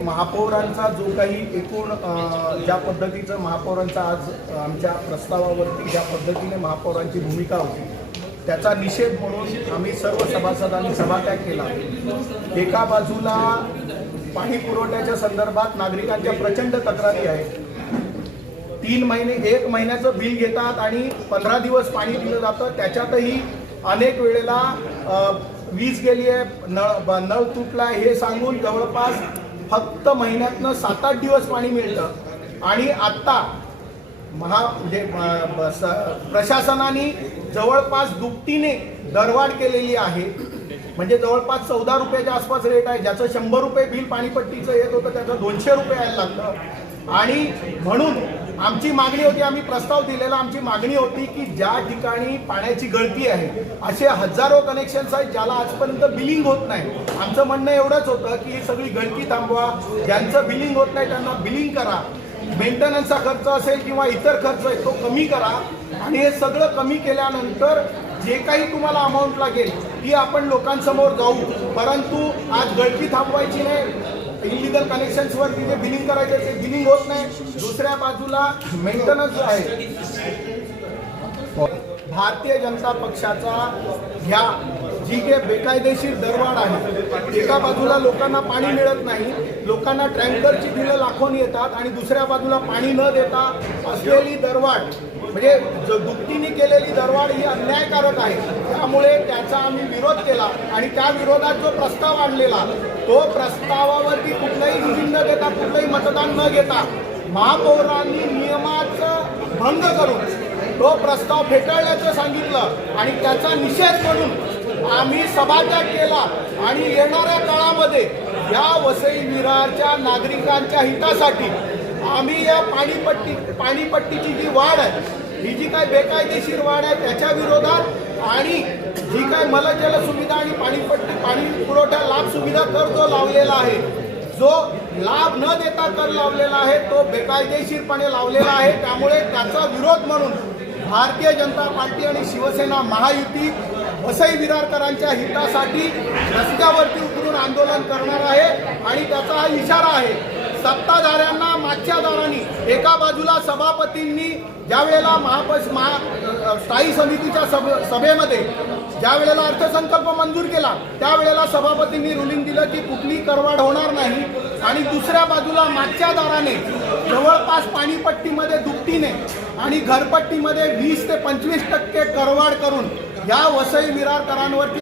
महापौरांचा जो काही एकूण ज्या पद्धतीचं महापौरांचा आज आमच्या प्रस्तावावरती ज्या पद्धतीने महापौरांची भूमिका होती त्याचा निषेध म्हणून आम्ही सर्व सभासदांनी सभात्याग केला। एका बाजूला पाणी पुरवठ्याच्या संदर्भात नागरिकांच्या प्रचंड तक्रारी आहेत। 3 महिने 1 महिन्याचं बिल घेतात आणि 15 दिवस पाणी दिलं जातं। त्याच्यातही अनेक वेळेला वीज गेली आहे, नळ तुटला हे सांगून जवळपास फक्त महिन्यातनं 7-8 दिवस पाणी मिळतं। आणि आत्ता प्रशासनाने जवळपास दुपटीने दरवाढ केलेली आहे। म्हणजे जवळपास 14 रुपयाच्या आसपास रेट आहे। ज्याचं 100 रुपये बिल पाणीपट्टीचं येत होतं त्याचं 200 रुपये यायला लागतं। आणि म्हणून आमची मागणी होती, आम्ही प्रस्ताव दिलेला, आमची मागणी होती की ज्या ठिकाणी पाण्याची गळती आहे असे हजारो कनेक्शन्स आहेत ज्याला आजपर्यंत बिलिंग होत नाही। आमचं म्हणणं एवढंच होतं की ही सगळी गळती थांबवा, ज्यांचं बिलिंग होत नाही त्यांना बिलिंग करा, मेंटेनन्सचा खर्च असेल किंवा इतर खर्च आहे तो कमी करा। आणि हे सगळं कमी केल्यानंतर जे काही तुम्हाला अमाऊंट लागेल ती आपण लोकांसमोर जाऊ, परंतु आज गळती थांबवायची नाही। इलिगल कनेक्शन्सवर जे बिलिंग करायचे ते बिलिंग होत नाही। दुसऱ्या बाजूला मेंटेनन्स आहे। भारतीय जनता पक्षाचा ह्या जी काही बेकायदेशीर दरवाढ आहे, एका बाजूला लोकांना पाणी मिळत नाही, लोकांना टँकरची बिलं लाखोनी येतात आणि दुसऱ्या बाजूला पाणी न देता असलेली दरवाढ म्हणजे दुपटीने केलेली दरवाढ ही अन्यायकारक आहे। त्यामुळे त्याचा आम्ही विरोध केला आणि त्या विरोधात जो प्रस्ताव आणलेला तो प्रस्तावावरती कुठलाही विधी न देता कुठलंही मतदान न घेता महापौरांनी नियमाचं भंग करून तो प्रस्ताव फेटाळल्याचं सांगितलं आणि त्याचा निषेध म्हणून आम्ही सभात्याग केला। आणि येणाऱ्या काळामध्ये या वसई विरारच्या नागरिकांच्या हितासाठी आम्ही या पाणीपट्टीची जी वाढ आहे, ही जी काय बेकायदेशीर वाढ आहे त्याच्या विरोधात आणि जी काय मलजल सुविधा आणि पाणी पुरवठा लाभ सुविधा कर जो लावलेला आहे, जो लाभ न देता कर लावलेला आहे तो बेकायदेशीरपणे लावलेला आहे। त्यामुळे त्याचा विरोध म्हणून भारतीय जनता पार्टी आणि शिवसेना महायुती वसई विरारकरांच्या हितासाठी रस्त्यावरती उतरून आंदोलन करणार आहे। आणि त्याचा हा इशारा आहे सत्ताधाऱ्यांना, मागच्या दारांनी एका बाजूला सभापतींनी ज्या वेळेला स्थायी समितीच्या सभेमध्ये ज्या वेळेला अर्थसंकल्प मंजूर केला त्यावेळेला सभापतींनी रुलिंग दिलं की कुठली करवाढ होणार नाही। आणि दुसऱ्या बाजूला मागच्या दाराने जवळपास पाणीपट्टीमध्ये दुपटीने आणि घरपट्टीमध्ये 20 ते 25% करवाढ करून या वसई विरारकरांवरती